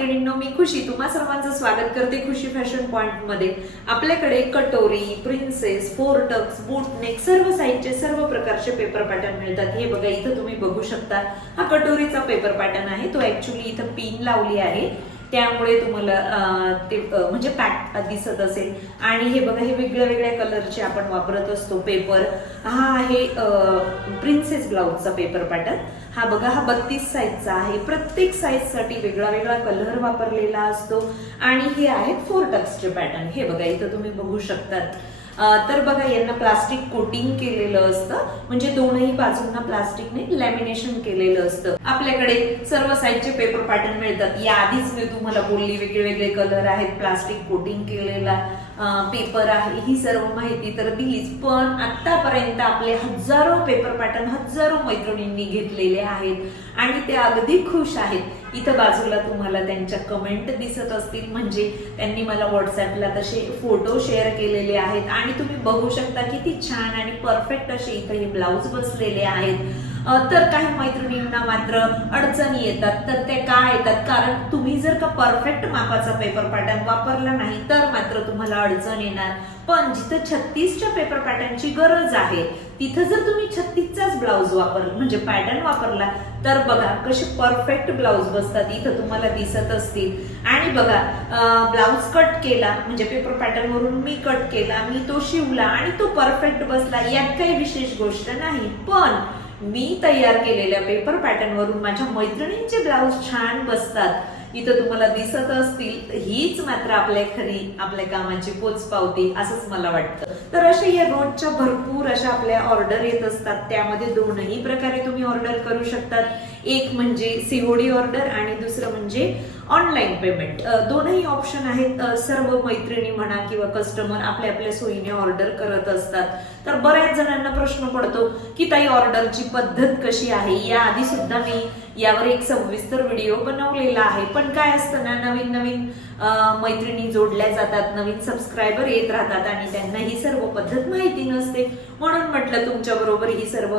मैत्रिणींनो मी खुशी. तुम्हा सर्वांचं स्वागत करते खुशी फॅशन पॉइंटमध्ये आपल्याकडे कटोरी प्रिन्सेस फोर फोरटक्स बूटनेक सर्व साईजचे सर्व प्रकारचे पेपर पॅटर्न मिळतात. हे बघा इथं तुम्ही बघू शकता. हा कटोरीचा पेपर पॅटर्न आहे. तो ऍक्च्युली इथं पिन लावली आहे. त्यामुळे तुम्हाला ते म्हणजे पॅक दिसत असेल. आणि हे बघा हे वेगळ्या वेगळ्या कलरचे आपण वापरत असतो पेपर हा आहे प्रिन्सेस ब्लाऊजचा पेपर पॅटर्न हा बघा हा बत्तीस साईजचा आहे. प्रत्येक साईजसाठी वेगळा वेगळा कलर वापरलेला असतो. आणि हे आहे फोर टक्सचे पॅटर्न हे बघा इथं तुम्ही बघू शकतात. तर बघा यांना प्लास्टिक कोटिंग केलेलं असतं. म्हणजे दोनही बाजूंना प्लास्टिकने लॅमिनेशन केलेलं असतं. आपल्याकडे सर्व साईजचे पेपर पॅटर्न मिळतात. या आधीच मी तुम्हाला बोलली वेगळे वेगळे कलर आहेत प्लास्टिक कोटिंग केलेला पेपर आहे. ही सर्व माहिती तर दिलीच. पण आतापर्यंत आपले हजारो पेपर पॅटर्न हजारो मैत्रिणींनी घेतलेले आहेत. आणि ते अगदी खुश आहेत. इथं बाजूला तुम्हाला त्यांच्या कमेंट दिसत असतील. म्हणजे त्यांनी मला व्हॉट्सअपला तसे फोटो शेअर केलेले आहेत. आणि तुम्ही बघू शकता किती छान आणि परफेक्ट असे इथं हे ब्लाऊज बसलेले आहेत. तर काही मैत्रिणींना मात्र अडचणी येतात. तर ते का येतात? कारण तुम्ही जर का परफेक्ट मापाचा पेपर पॅटर्न वापरला नाही तर मात्र तुम्हाला अडचण येणार. पण जिथं छत्तीसच्या पेपर पॅटर्नची गरज आहे तिथं जर तुम्ही छत्तीसचाच ब्लाऊज वापर म्हणजे पॅटर्न वापरला तर बघा कसे परफेक्ट ब्लाऊज बसतात. इथं तुम्हाला दिसत असतील. आणि बघा ब्लाऊज कट केला म्हणजे पेपर पॅटर्न वरून मी कट केला मी तो शिवला आणि तो परफेक्ट बसला यात काही विशेष गोष्ट नाही. पण मी तयार केलेल्या पेपर पॅटर्न वरून माझ्या मैत्रिणींचे ब्लाऊज छान बसतात. इथं तुम्हाला दिसत असतील हीच मात्र आपल्या खरी आपल्या कामाची पोच पावती असंच मला वाटतं. तर अशा या रोजच्या भरपूर अशा आपल्या ऑर्डर येत असतात. त्यामध्ये दोनही प्रकारे तुम्ही ऑर्डर करू शकतात. एक म्हणजे सीओडी ऑर्डर आणि दुसरं म्हणजे ऑनलाईन पेमेंट. दोनही ऑप्शन आहेत. सर्व मैत्रिणी म्हणा किंवा कस्टमर आपल्या आपल्या सोयीने ऑर्डर करत असतात. तर बऱ्याच जणांना प्रश्न पडतो की ताई ऑर्डरची पद्धत कशी आहे? या आधी सुद्धा मी यावर एक सविस्तर व्हिडिओ बनवलेला आहे. पण काय असतं ना नवीन नवीन मैत्रिणी जोडल्या जातात नवीन सबस्क्रायबर येत राहतात आणि त्यांना ही सर्व पद्धत माहिती नसते. म्हणून म्हटलं तुमच्या बरोबर ही सर्व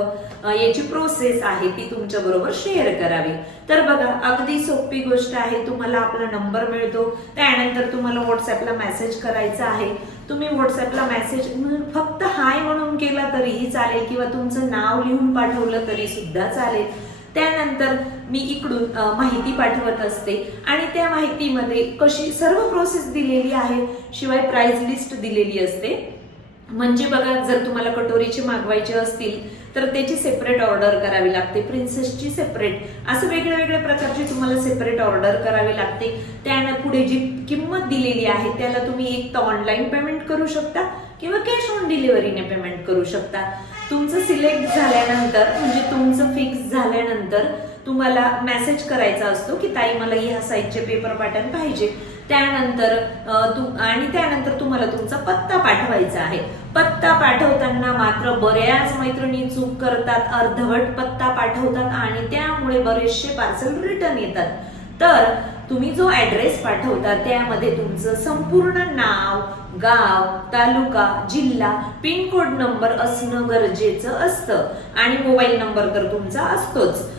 याची प्रोसेस आहे ती तुमच्या बरोबर शेअर करावी. तर बघा अगदी सोपी गोष्ट आहे. तुम्हाला आपला नंबर मिळतो. त्यानंतर तुम्हाला व्हॉट्सअपला मेसेज करायचा आहे. तुम्ही व्हॉट्सअपला मेसेज फक्त हाय म्हणून केला तरीही चालेल किंवा तुमचं नाव लिहून पाठवलं तरी सुद्धा चालेल. त्यानंतर मी इकडून माहिती पाठवत असते. आणि त्या माहितीमध्ये कशी सर्व प्रोसेस दिलेली आहे शिवाय प्राइस लिस्ट दिलेली असते. म्हणजे बघा जर तुम्हाला कटोरीचे मागवायचे असतील तर त्याची सेपरेट ऑर्डर करावी लागते. प्रिन्सेसची सेपरेट असं वेगळ्या वेगळ्या प्रकारची तुम्हाला सेपरेट ऑर्डर करावी लागते. त्यानं पुढे जी किंमत दिलेली आहे त्याला तुम्ही एक तर ऑनलाईन पेमेंट करू शकता किंवा कॅश ऑन डिलिव्हरीने पेमेंट करू शकता. तुमचं सिलेक्ट झाल्यानंतर म्हणजे तुमचं फिक्स झाल्यानंतर तुम्हाला मेसेज करायचा असतो की ताई मला ह्या साईजचे पेपर पॅटर्न पाहिजे. त्यानंतर तु आणि त्यानंतर तुम्हाला तुमचा पत्ता पाठवायचा आहे. पत्ता पाठवताना मात्र बऱ्याच मैत्रिणी चूक करतात अर्धवट पत्ता पाठवतात आणि त्यामुळे बरेचसे पार्सल रिटर्न येतात. तर तुम्ही जो ऍड्रेस पाठवता त्यामध्ये तुमचं संपूर्ण नाव गाव तालुका जिल्हा पिनकोड नंबर असणं गरजेचं असतं. आणि मोबाईल नंबर तर तुमचा असतोच.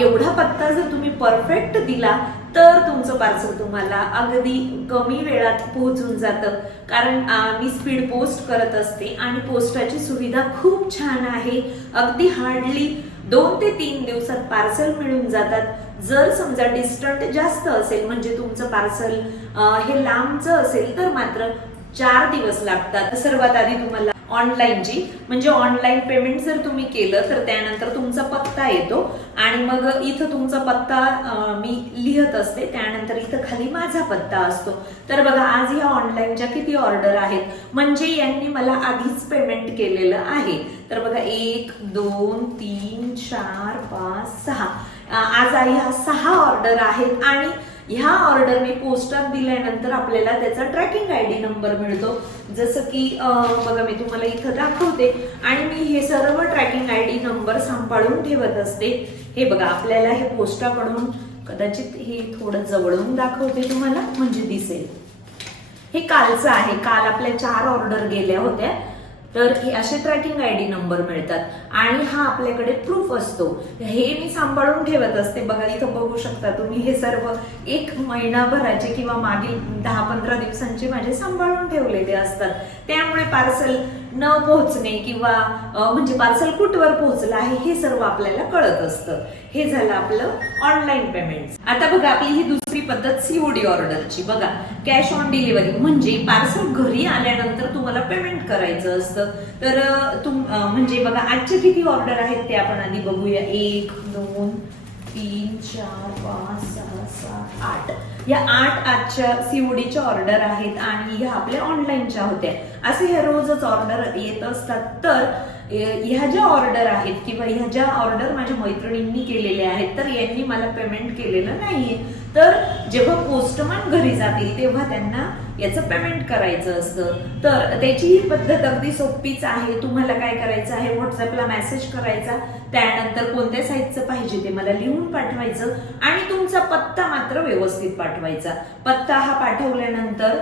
एवढा पत्ता जर तुम्ही परफेक्ट दिला तर तुमचं पार्सल तुम्हाला अगदी कमी वेळात पोहोचून जातं. कारण मी स्पीड पोस्ट करत असते आणि पोस्टाची सुविधा खूप छान आहे. अगदी हार्डली दोन ते तीन दिवसात पार्सल मिळून जातात. जर समजा डिस्टंट जास्त असेल म्हणजे तुमचं पार्सल हे लांबचं असेल तर मात्र चार दिवस लागतात. सर्वात आधी तुम्हाला ऑनलाईनची म्हणजे ऑनलाईन पेमेंट जर तुम्ही केलं तर त्यानंतर तुमचा पत्ता येतो. आणि मग इथं तुमचा पत्ता मी लिहत असते. त्यानंतर इथं खाली माझा पत्ता असतो. तर बघा आज ह्या ऑनलाईनच्या किती ऑर्डर आहेत. म्हणजे यांनी मला आधीच पेमेंट केलेलं आहे. तर बघा एक दोन तीन चार पाच सहा. आज ह्या सहा ऑर्डर आहेत आणि ह्या ऑर्डर मी पोस्टात दिल्यानंतर आपल्याला त्याचा ट्रॅकिंग आय डी नंबर मिळतो. जसं की बघा मी तुम्हाला इथं दाखवते. आणि मी हे सर्व ट्रॅकिंग आय डी नंबर सांभाळून ठेवत असते. हे बघा आपल्याला हे पोस्टाकडून कदाचित हे थोडं जवळून दाखवते तुम्हाला म्हणजे दिसेल. हे कालचं आहे. काल आपल्या चार ऑर्डर गेल्या होत्या. तर हे असे ट्रॅकिंग आय डी नंबर मिळतात. आणि हा आपल्याकडे प्रूफ असतो. हे मी सांभाळून ठेवत असते. बघा इथं बघू शकता तुम्ही हे सर्व एक महिनाभराचे किंवा मागील दहा पंधरा दिवसांचे माझे सांभाळून ठेवलेले असतात. त्यामुळे पार्सल न पोहोचणे किंवा म्हणजे पार्सल कुठवर पोहोचलं आहे हे सर्व आपल्याला कळत असतं. हे झालं आपलं ऑनलाईन पेमेंट आता बघा आपली ही दुसरी पद्धत सीओडी ऑर्डरची बघा कॅश ऑन डिलिव्हरी म्हणजे पार्सल घरी आल्यानंतर तुम्हाला पेमेंट करायचं असतं. तर तुम म्हणजे बघा आजचे किती ऑर्डर आहेत ते आपण आधी बघूया. एक दोन तीन चार पाच सहा सात आठ. या आठ आजच्या सीओडीच्या ऑर्डर आहेत आणि ह्या आपल्या ऑनलाईनच्या होत्या. असे ह्या रोजच ऑर्डर येत असतात. तर ह्या ज्या ऑर्डर आहेत किंवा ह्या ज्या ऑर्डर माझ्या मैत्रिणींनी केलेल्या आहेत तर यांनी मला पेमेंट केलेलं नाहीये. तर जेव्हा पोस्टमन घरी जातील तेव्हा त्यांना याचं पेमेंट करायचं असतं. तर त्याची ही पद्धत अगदी सोपीच आहे. तुम्हाला काय करायचं आहे? व्हॉट्सअपला मेसेज करायचा. त्यानंतर कोणत्या साईजचं पाहिजे ते मला लिहून पाठवायचं आणि तुमचा पत्ता मात्र व्यवस्थित पाठवायचा. पत्ता हा पाठवल्यानंतर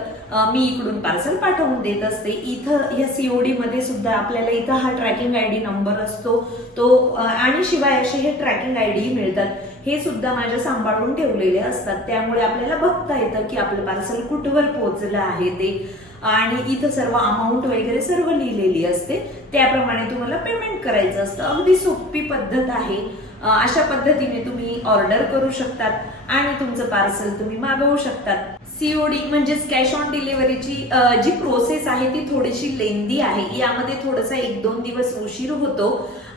मी इकडून पार्सल पाठवून देत असते. इथं या सीओडी मध्ये सुद्धा आपल्याला इथं हा ट्रॅकिंग आय डी नंबर असतो. तो आणि शिवाय असे हे ट्रॅकिंग आय डी मिळतात. हे सुद्धा माझ्या सांभाळून ठेवलेले असतात. त्यामुळे आपल्याला बघता येतं की आपलं पार्सल कुठवर पोहोचलं आहे ते. आणि इथं सर्व अमाऊंट वगैरे सर्व लिहिलेली असते. त्याप्रमाणे तुम्हाला पेमेंट करायचं असतं. अगदी सोपी पद्धत आहे. अशा पद्धतीने तुम्ही ऑर्डर करू शकतात आणि तुमचं पार्सल तुम्ही मागवू शकतात. सीओडी म्हणजेच कॅश ऑन डिलिव्हरीची जी प्रोसेस आहे ती थोडीशी लेंदी आहे. यामध्ये थोडासा एक दोन दिवस उशीर होतो.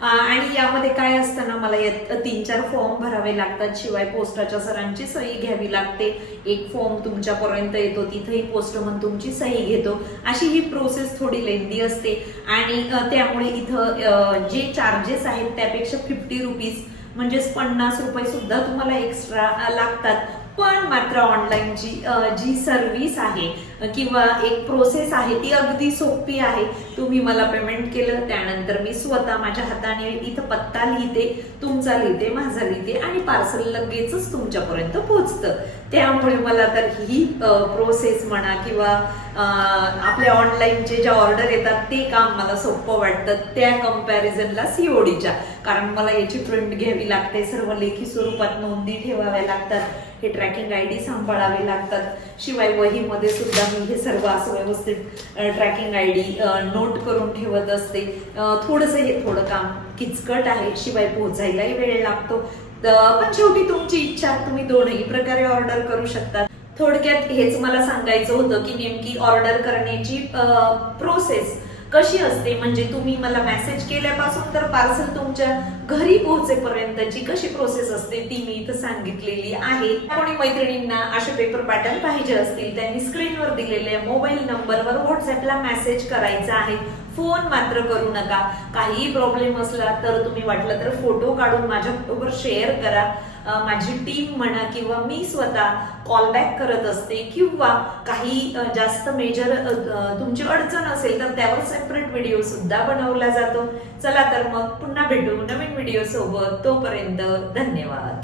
आणि यामध्ये काय असतं ना मला यात तीन चार फॉर्म भरावे लागतात. शिवाय पोस्टाच्या सरांची सही घ्यावी लागते. एक फॉर्म तुमच्यापर्यंत येतो तिथेही पोस्टमन तुमची सही घेतो. अशी ही प्रोसेस थोडी लेंदी असते. आणि त्यामुळे इथं जे चार्जेस आहेत त्यापेक्षा फिफ्टी रुपीज म्हणजेच पन्नास रुपये सुद्धा तुम्हाला एक्स्ट्रा लागतात. पण मात्र ऑनलाईन जी सर्व्हिस आहे किंवा एक प्रोसेस आहे ती अगदी सोपी आहे. तुम्ही मला पेमेंट केलं त्यानंतर मी स्वतः माझ्या हाताने इथं पत्ता लिहिते तुमचा लिहिते माझा लिहिते आणि पार्सल लगेचच तुमच्यापर्यंत पोहोचतं. त्यामुळे मला तर ही प्रोसेस म्हणा किंवा आपल्या ऑनलाईनचे ज्या ऑर्डर येतात ते काम मला सोपं वाटतं. त्या कम्पॅरिझनला सीओडीच्या कारण मला याची प्रिंट घ्यावी लागते. सर्व लेखी स्वरूपात नोंदी ठेवाव्या लागतात. हे ट्रॅकिंग आय डी सांभाळावे लागतात. शिवाय वहीमध्ये सुद्धा मी हे सर्व असं व्यवस्थित ट्रॅकिंग आय डी नोट करून ठेवत असते. थोडंसं हे थोडं काम किचकट आहे शिवाय पोहोचायलाही वेळ लागतो. पण शेवटी तुमची इच्छा तुम्ही दोनही प्रकारे ऑर्डर करू शकता. थोडक्यात हेच मला सांगायचं होतं की नेमकी ऑर्डर करण्याची प्रोसेस कशी असते? म्हणजे तुम्ही मला मेसेज केल्यापासून तर पार्सल तुमच्या घरी पोहोचेपर्यंतची कशी प्रोसेस असते ती मी इथं सांगितलेली आहे. कोणी मैत्रिणींना असे पेपर पॅटर्न पाहिजे असतील त्यांनी स्क्रीनवर दिलेल्या मोबाईल नंबरवर व्हॉट्सअपला मेसेज करायचा आहे. फोन मात्र करू नका. काहीही प्रॉब्लेम असला तर तुम्ही वाटलं तर फोटो काढून माझ्याबरोबर शेअर करा. माझी टीम म्हणा किंवा मी स्वतः कॉल बॅक करत असते किंवा काही जास्त मेजर तुमची अडचण असेल तर त्यावर सेपरेट व्हिडिओ सुद्धा बनवला जातो. चला तर मग पुन्हा भेटू नवीन व्हिडिओ सोबत. तोपर्यंत धन्यवाद.